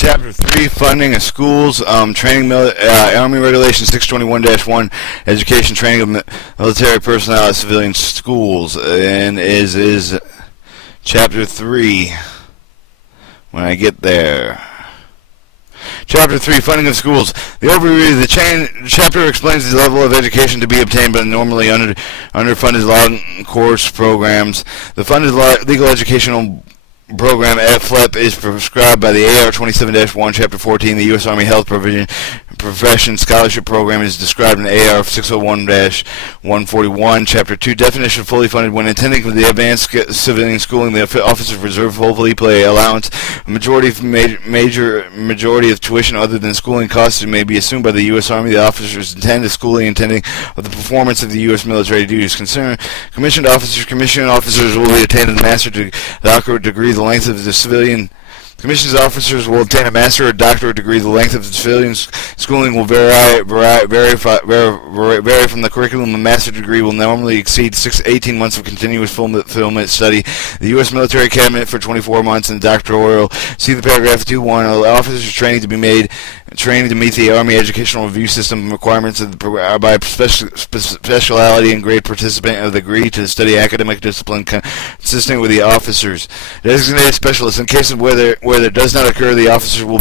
Chapter 3, Funding of Schools, Training, Army Regulation 621-1, Education, Training of Military Personnel at Civilian Schools, and is Chapter 3, when I get there. Chapter 3, Funding of Schools. The overview of the chapter explains the level of education to be obtained by normally underfunded law course programs. The funded legal educational program FLEP is prescribed by the AR 27-1, Chapter 14. The U.S. Army Health Profession Scholarship Program is described in AR 601-141, Chapter 2. Definition of fully funded. When attending the advanced civilian schooling, the officers of reserve fully pay allowance. A majority of tuition other than schooling costs may be assumed by the U.S. Army. The officers attend the schooling intending of the performance of the U.S. military duties. Commissioned officers will be attained a master's doctorate degree. The length of the civilian commissioned officers will obtain a master or doctorate degree. The length of the civilian schooling will vary from the curriculum. The master's degree will normally exceed 18 months of continuous fulfillment study. The U.S. Military Cabinet for 24 months and doctoral. See the paragraph 2.1. Officers training to meet the Army Educational Review System requirements by speciality and grade participant of the degree to study academic discipline consistent with the officers. Designated specialists. In case of where there does not occur, the officer will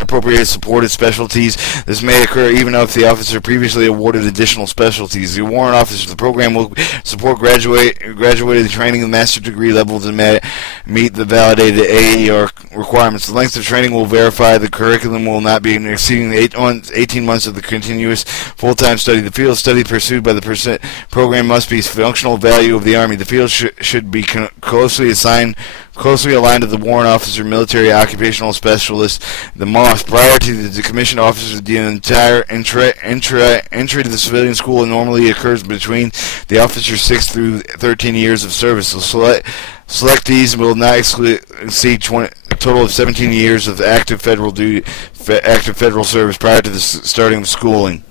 appropriate supported specialties. This may occur even if the officer previously awarded additional specialties. The warrant officer, the program will support graduated training of master's degree level to meet the validated AER requirements. The length of training will verify the curriculum will not be exceeding 18 months of the continuous full-time study. The field study pursued by the program must be functional value of the Army. The field should be closely aligned to the warrant officer, military occupational specialist, the MOS. Prior to the commissioned officers, the entire entry to the civilian school normally occurs between the officer's 6 through 13 years of service. So selectees will not exceed a total of 17 years of active federal service prior to the starting of schooling.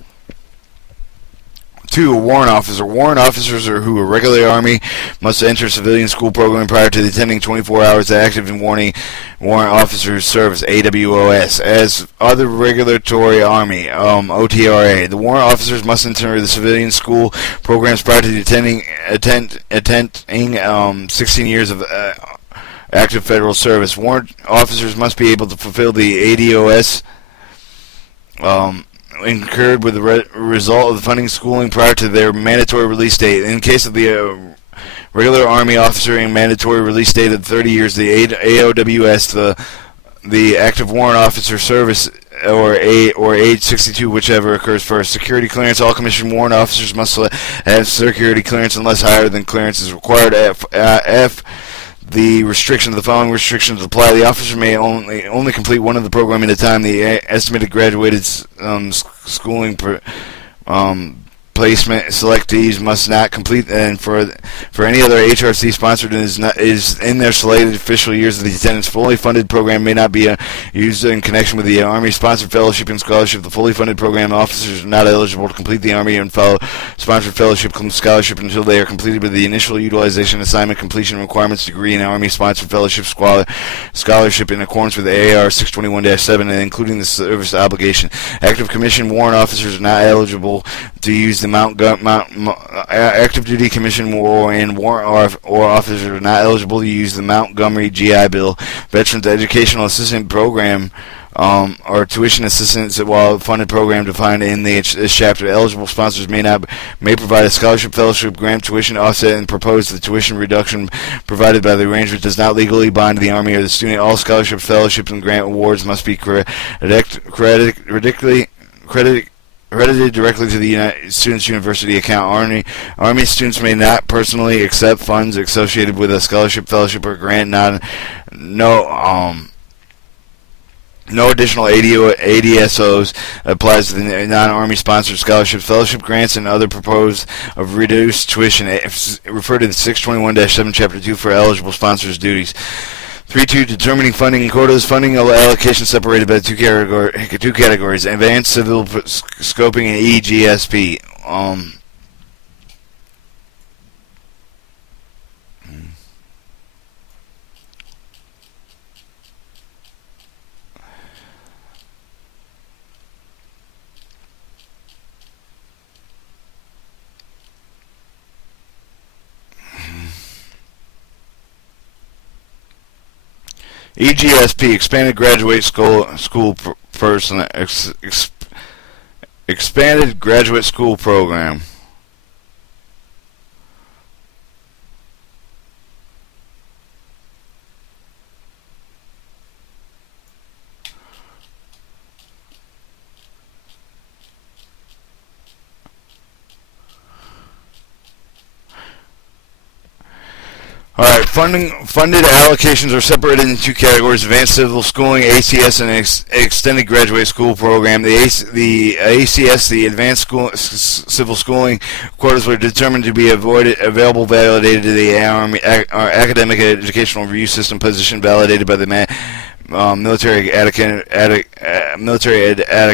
2. A warrant officer. Warrant officers who are regular Army must enter civilian school program prior to attending 24 hours of active and warrant officers service, AWOS. As other regulatory Army, OTRA. The warrant officers must enter the civilian school programs prior to attending 16 years of active federal service. Warrant officers must be able to fulfill the ADOS incurred with the result of the funding schooling prior to their mandatory release date. In case of the regular Army officer and mandatory release date of 30 years, the AOWS, the active warrant officer service, or age 62, whichever occurs first. Security clearance. All commissioned warrant officers must have security clearance unless higher than clearance is required. The following restrictions apply. The officer may only complete one of the program at a time. The estimated graduated schooling placement selectees must not complete, and for any other HRC sponsored is in their slated official years of the attendance. Fully funded program may not be used in connection with the Army sponsored fellowship and scholarship. The fully funded program officers are not eligible to complete the Army and sponsored fellowship scholarship until they are completed with the initial utilization assignment completion requirements degree in Army sponsored fellowship scholarship in accordance with AR 621-7 and including the service obligation. Active commission warrant officers are not eligible to use the active duty commission warrant officers are not eligible to use the Montgomery GI Bill, Veterans Educational Assistance Program, or tuition assistance while funded program defined in this chapter. Eligible sponsors may provide a scholarship, fellowship, grant, tuition offset, and propose the tuition reduction provided by the arrangement does not legally bind the Army or the student. All scholarships, fellowships, and grant awards must be credited directly to the United Students University account. Army students may not personally accept funds associated with a scholarship, fellowship, or grant. No additional ADSOs applies to the non-Army sponsored scholarships, fellowship grants, and other proposed of reduced tuition. Refer to the 621-7 Chapter 2 for eligible sponsors' duties. 3.2. Determining funding and quotas. Funding allocation separated by two categories: advanced civil scoping and EGSP. EGSP, Expanded Graduate School Person, Expanded Graduate School Program. Alright, funded allocations are separated into two categories: advanced civil schooling, ACS, and extended graduate school program. The ACS, the advanced civil schooling quotas, were determined to be available, validated to the Army academic educational review system, position validated by the military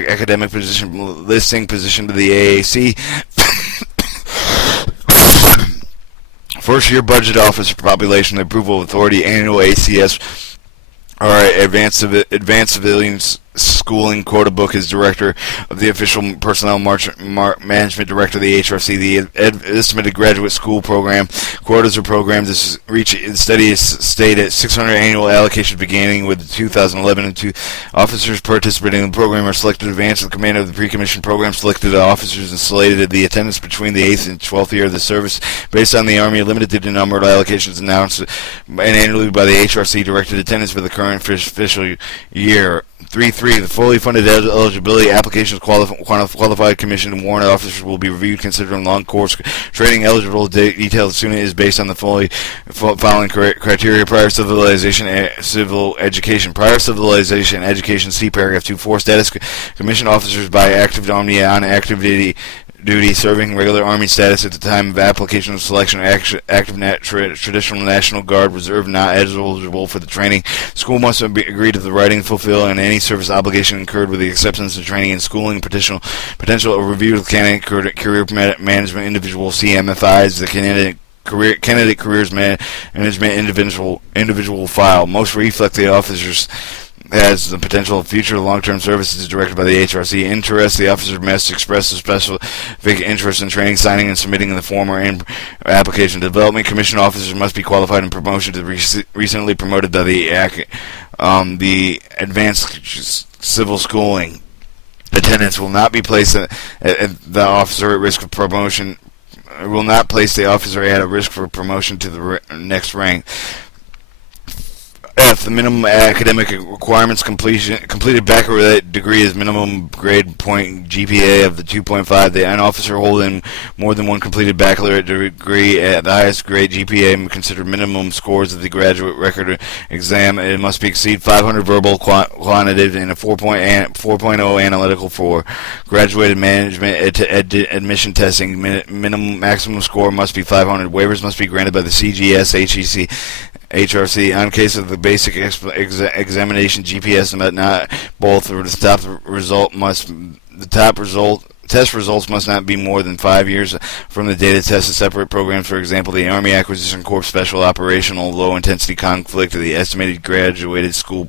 academic position listing, position to the AAC. First year budget office for population approval authority, annual ACS or advanced civilian schooling quota book is director of the official personnel management director of the HRC. The estimated graduate school program quotas are programmed to reach steady state at 600 annual allocations beginning with 2011, and two officers participating in the program are selected to advance to the command of the pre-commissioned program. Selected officers and slated the attendance between the 8th and 12th year of the service based on the Army limited to number of allocations announced and annually by the HRC. Directed attendance for the current official year. 3.3. The fully funded eligibility applications qualified commission and warrant officers will be reviewed considering long course training. Eligible detailed student is based on the following criteria: prior civilization, civil education. Prior civilization education, see paragraph 2.4. Status: commissioned officers by active Army on active duty, serving regular Army status at the time of application of selection, active traditional National Guard, reserve, not eligible for the training. School must agree to the writing, fulfill, and any service obligation incurred with the acceptance of training and schooling. Potential review of the candidate career management individual CMFIs, the candidate careers management individual file. Most reflect the officers has the potential of future long-term services directed by the HRC. Interest: the officer must express a specific interest in training, signing, and submitting in the form or in application. Development: commissioned officers must be qualified in promotion to recently promoted by the advanced civil schooling. Attendance will not be placed at the officer at risk of promotion. Will not place the officer at a risk for promotion to the next rank. F. The minimum academic requirements: completed baccalaureate degree is minimum grade point GPA of the 2.5. An officer holding more than one completed baccalaureate degree at the highest grade GPA considered minimum scores of the graduate record exam. It must exceed 500 verbal, quantitative, and a 4.0 analytical for graduated management admission testing. Maximum score must be 500. Waivers must be granted by the CGS, HRC on case of the basic examination GPS, but not both. Test results must not be more than 5 years from the data tested. Separate programs, for example, the Army Acquisition Corps Special Operational Low Intensity Conflict, or the Estimated Graduated School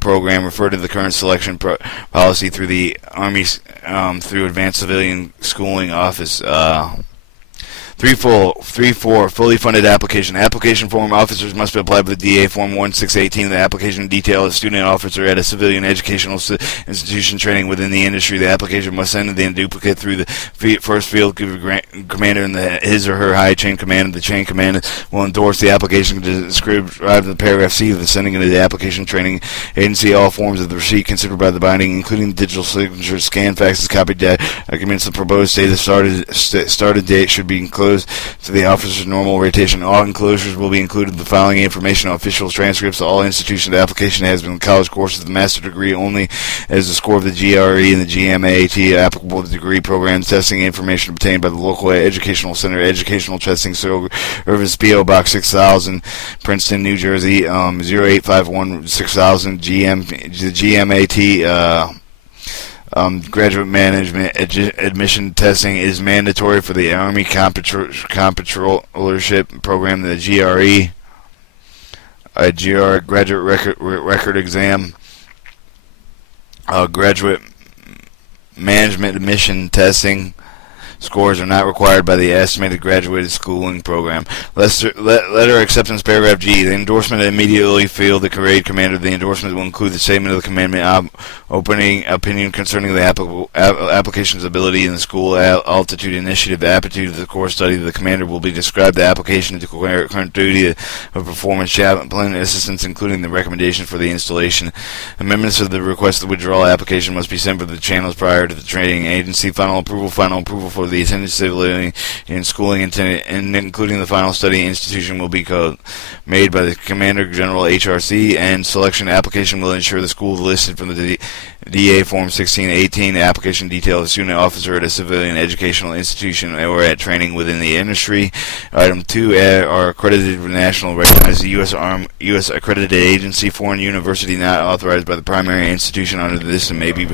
program, refer to the current selection policy through the Army through Advanced Civilian Schooling Office. 3.4. Fully funded application. Application form: officers must apply with DA Form 1618. The application detail: a student officer at a civilian educational institution training within the industry. The application must send the duplicate through the first field commander in his or her high chain command. The chain commander will endorse the application described in the paragraph C of the sending into the application training agency. All forms of the receipt considered by the binding, including digital signatures, scanned faxes, copied documents. The proposed date of started date should be enclosed to the officer's normal rotation. All enclosures will be included the following information: official transcripts, all institution application has been college courses, the master degree only as the score of the GRE and the GMAT applicable to degree program, testing information obtained by the local educational center, educational testing service, PO Box 6000, Princeton, New Jersey, 0851 6000, GMAT. Graduate management admission testing is mandatory for the Army Comptrollership program, the GRE, graduate record exam, graduate management admission testing. scores are not required by the estimated graduated schooling program. Letter acceptance, paragraph G. The endorsement immediately field the grade commander. The endorsement will include the statement of the commandment opening opinion concerning the application's ability in the school altitude initiative, the aptitude of the core study. The commander will be described the application to current duty of performance, chaplain assistance, including the recommendation for the installation. Amendments of the request to withdrawal application must be sent for the channels prior to the training agency. Final approval for the attendance civilian in schooling and including the final study institution will be made by the Commander General HRC, and selection application will ensure the school listed from the DA Form 1618. The application detail the student officer at a civilian educational institution or at training within the industry. Item 2 are accredited with national recognized U.S. accredited agency. Foreign university not authorized by the primary institution under this and may be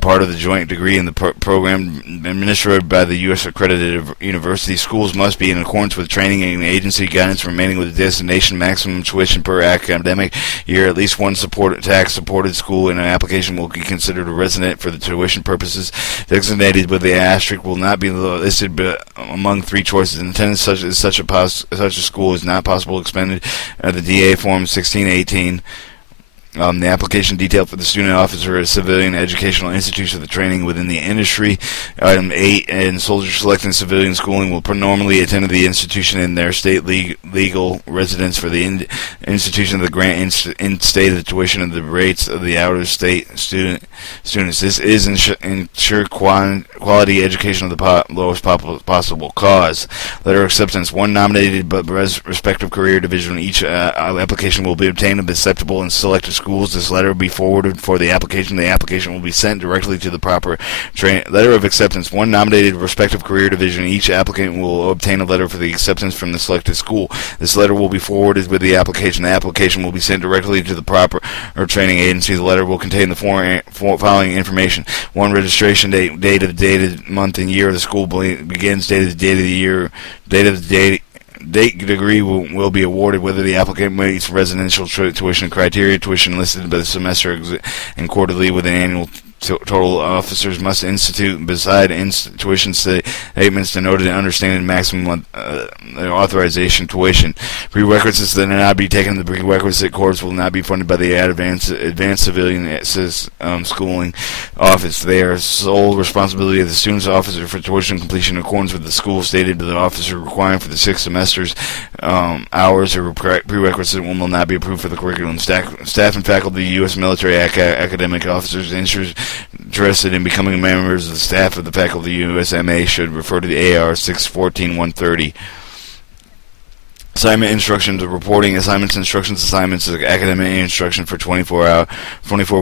part of the joint degree in the program administered by the U.S. accredited university. Schools must be in accordance with training and agency guidance, remaining with the destination maximum tuition per academic year. At least one tax-supported school in an application will be considered a resident for the tuition purposes. Designated with the asterisk will not be listed among three choices. Attendance such a school is not possible expended the DA Form 1618. The application detail for the student officer at a civilian educational institution for the training within the industry. Item 8, and soldiers selecting civilian schooling will normally attend the institution in their state legal residence for the institution of the grant in state of the tuition and the rates of the out-of-state students. This is ensure quality education of the lowest possible cost. Letter acceptance. One nominated but respective career division. Each application will be obtained of acceptable and selected schools. This letter will be forwarded for the application. The application will be sent directly to the proper letter of acceptance. One nominated respective career division. Each applicant will obtain a letter for the acceptance from the selected school. This letter will be forwarded with the application. The application will be sent directly to the proper training agency. The letter will contain the following information: 1. Registration date, date of the dated month and year of the school begins, date of the date of the year, date of the date degree will be awarded, whether the applicant meets residential tuition criteria, tuition listed by the semester and quarterly with an annual total. Officers must institute beside tuition statements denoted and understanding maximum authorization tuition. Prerequisites that are not be taken. The prerequisite course will not be funded by the advanced civilian schooling office. They are sole responsibility of the student's officer for tuition completion in accordance with the school stated to the officer requiring for the 6 semesters. Hours or prerequisite will not be approved for the curriculum. Staff and faculty, U.S. military academic officers, interested in becoming members of the staff of the faculty of USMA should refer to the AR 614-130. Assignment instructions, reporting assignments, academic instruction for 24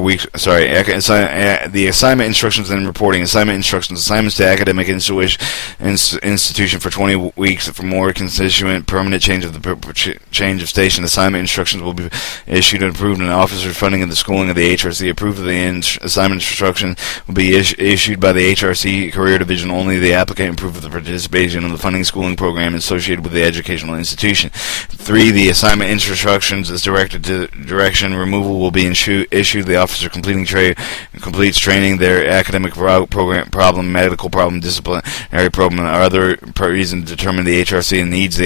weeks. The assignment instructions and reporting assignments to academic institution for 20 weeks for more constituent permanent change of station. Assignment instructions will be issued and approved, and officers funding of the schooling of the HRC approved of the assignment instruction will be issued by the HRC career division only. The applicant approved of the participation in the funding schooling program associated with the educational institution. 3. The assignment instructions as directed to direction removal will be issued. The officer completes training, their academic program problem, medical problem, disciplinary problem, or other reason to determine the HRC and needs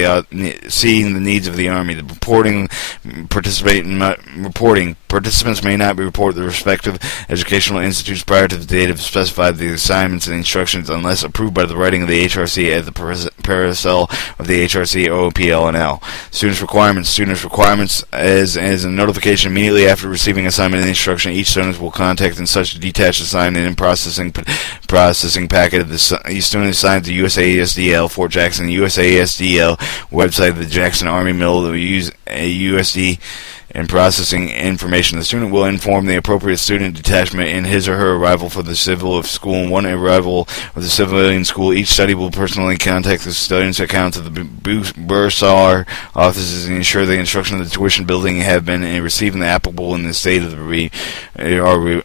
seeing the needs of the Army. The participants may not report the respective educational institutes prior to the date of specified the assignments and instructions unless approved by the writing of the HRC at the paracel of the HRC OPL&L. Students' requirements as a notification immediately after receiving assignment and instruction. Each student will contact in such a detached assignment and processing packet of the student assigned to USASDL Fort Jackson, USASDL website of the Jackson Army Mill, USD, and processing information. The student will inform the appropriate student detachment in his or her arrival for the civil of school and one arrival of the civilian school. Each study will personally contact the student's account of the bursar offices and ensure the instruction of the tuition building have been received and applicable in the state of the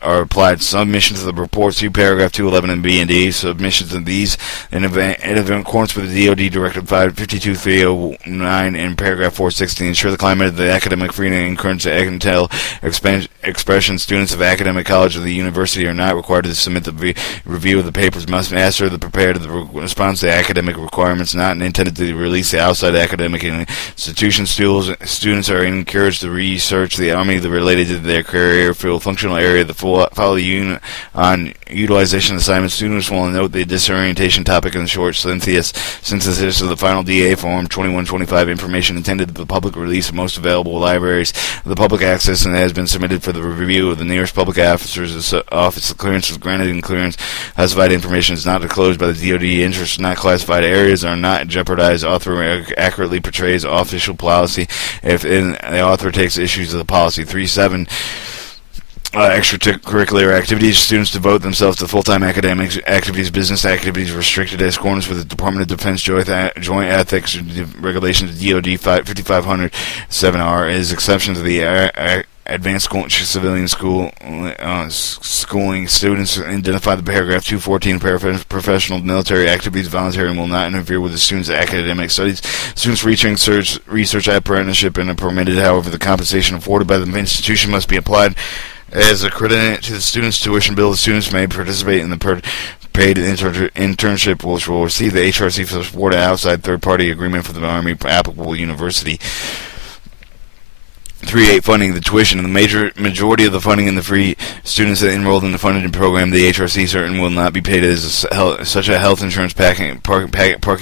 are applied. Submissions of the reports to paragraph 211 and B and D. Submissions of these in accordance with the DoD Directive 552-309 and paragraph 460 ensure the climate of the academic freedom and current intel expression. Students of academic college or the university are not required to submit the review of the papers. Must master the prepared the response to academic requirements, not intended to release the outside academic institution. Students are encouraged to research the Army related to their career field, functional area, follow the on utilization assignments. Students will note the disorientation topic in the short synthesis of the final DA form 2125 information intended to the public release of most available libraries of the public access and has been submitted for the review of the nearest public officer's office. The clearance was granted in clearance. Classified information is not disclosed by the DoD. Interests not classified areas are not jeopardized. Author accurately portrays official policy if the author takes issues of the policy. 3.7 extracurricular activities. Students devote themselves to full-time academic activities. Business activities restricted as accordance with the Department of Defense Joint Ethics Regulations DoD 5500 7R is exception to the advanced civilian schooling. Students identify the paragraph 214 professional military activities voluntary and will not interfere with the students' academic studies. Students reaching research apprenticeship and are permitted, however, the compensation afforded by the institution must be applied as a credit to the student's tuition bill. The students may participate in the paid internship, which will receive the HRC for support outside third-party agreement for the Army applicable university. 3.8 funding. The tuition. The majority of the funding in the free students that enrolled in the funded program, the HRC, certain will not be paid as such a health insurance, parking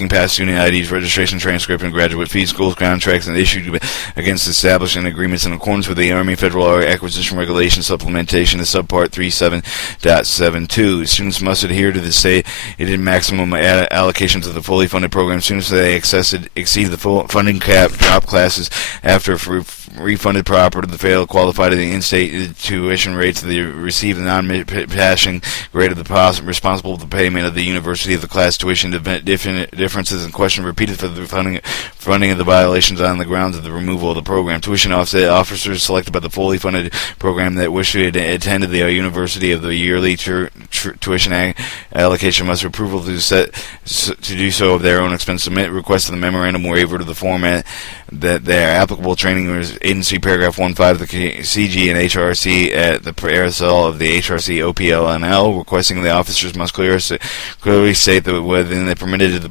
pass, student IDs, registration transcript, and graduate fees. Schools contracts and issued against establishing agreements in accordance with the Army Federal Acquisition Regulation supplementation of subpart 37.72. Students must adhere to the stated maximum allocations of the fully funded program. Students that exceed the full funding cap drop classes after refunded proper to the fail qualify to the in-state tuition rates. They receive the non-passing grade of the responsible for the payment of the university of the class tuition. Differences in question repeated for the funding of the violations on the grounds of the removal of the program. Tuition offset. Officers selected by the fully funded program that wish to attend the university of the yearly tuition allocation must approval to do so of their own expense. Submit request of the memorandum waiver to the format that their applicable training agency, paragraph 1.5 of the CG and HRC at the parasol of the HRC OPLNL, requesting the officers must clearly state that within the permitted the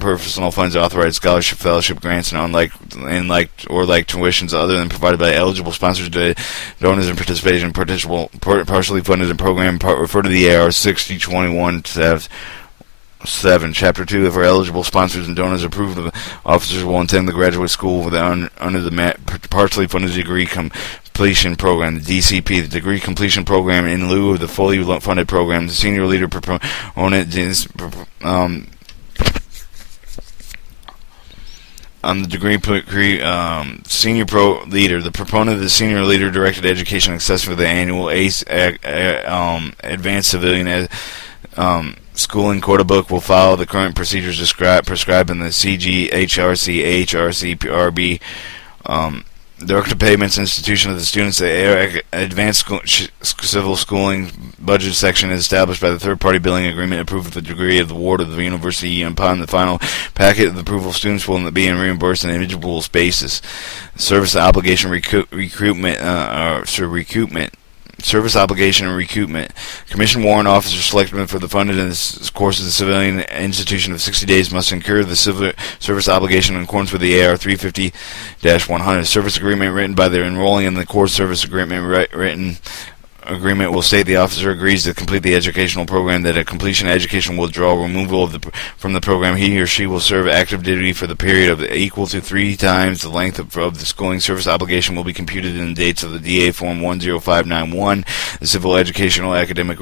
personal funds authorized scholarship, fellowship grants, and like tuitions other than provided by eligible sponsors, donors, and participation partially funded in program refer to the AR 6021 7. Chapter 2. If our eligible sponsors and donors approve, the officers will attend the graduate school under the partially funded degree completion program, the DCP, the degree completion program in lieu of the fully funded program. The senior leader proponent on the degree senior pro leader, the proponent of the senior leader directed education access for the annual ACE advanced civilian schooling quota book will follow the current procedures prescribed in the CG, HRC, PRB. Direct payments institution of the students. The advanced civil schooling budget section is established by the third-party billing agreement approved with the degree of the ward of the university. Upon the final packet of the approval, students will be reimbursed on an individual basis. Service obligation recoupment. Service obligation and recoupment. Commission warrant officer selected for the funded in this course of the civilian institution of 60 days must incur the civil service obligation in accordance with the AR 350-100. Service agreement written by the enrolling in the course service agreement agreement will state the officer agrees to complete the educational program, that at completion education will draw removal from the program. He or she will serve active duty for the period of equal to 3 times the length of the schooling. Service obligation will be computed in the dates of the DA Form 10591, the Civil Educational Academic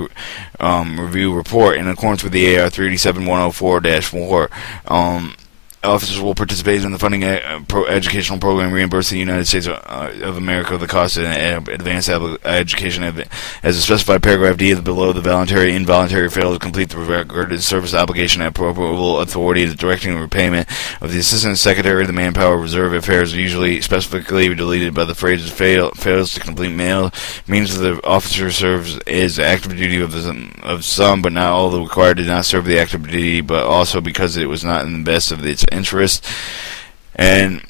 Review Report, in accordance with the AR 37104-4. Officers will participate in the funding educational program, reimburse the United States of America the cost of advanced education as a specified paragraph D of below. The voluntary involuntary fail to complete the recorded service obligation at appropriate authority is directing repayment of the Assistant Secretary of the Manpower Reserve Affairs, usually specifically deleted by the phrase fails to complete means that the officer serves as active duty of some but not all the required did not serve the active duty, but also because it was not in the best of its interest. And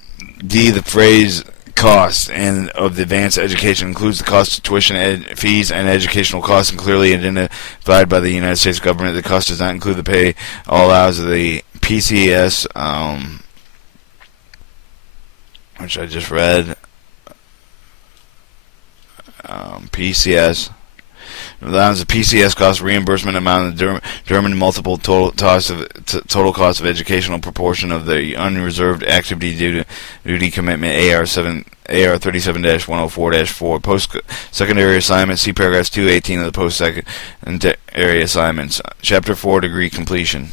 D, the phrase cost and of the advanced education includes the cost of tuition fees and educational costs, and clearly identified by the United States government. The cost does not include the pay all hours of the PCS, which I just read. PCS. Allowance of PCS cost reimbursement amount determined multiple total cost of educational proportion of the unreserved activity duty commitment AR 37-104-4 post secondary assignment. See paragraphs 218 of the post secondary assignments. Chapter 4 degree completion.